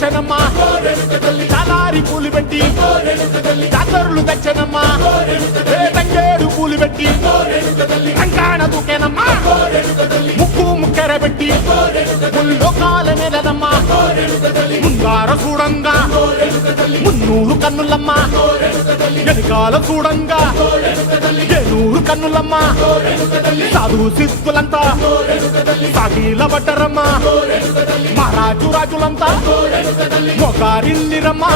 తెచ్చనమ్మా చాలారి పూలు పెట్టి జాతరులు తెచ్చనమ్మా తంగేడు పూలు పెట్టి రంగాణ దూకేనమ్మా ముక్కు ముక్కెర పెట్టి ముల్లోకాల మీదనమ్మా ముంగార చూడంగా మున్నూరు కన్నులమ్మా వెనకాల చూడంగా ఏనూరు కన్నులమ్మా సాధు సిద్ధులంతా సాగిల పడ్డరమ్మా మహారాజు రాజులంతా మొగారిల్లిరమ్మా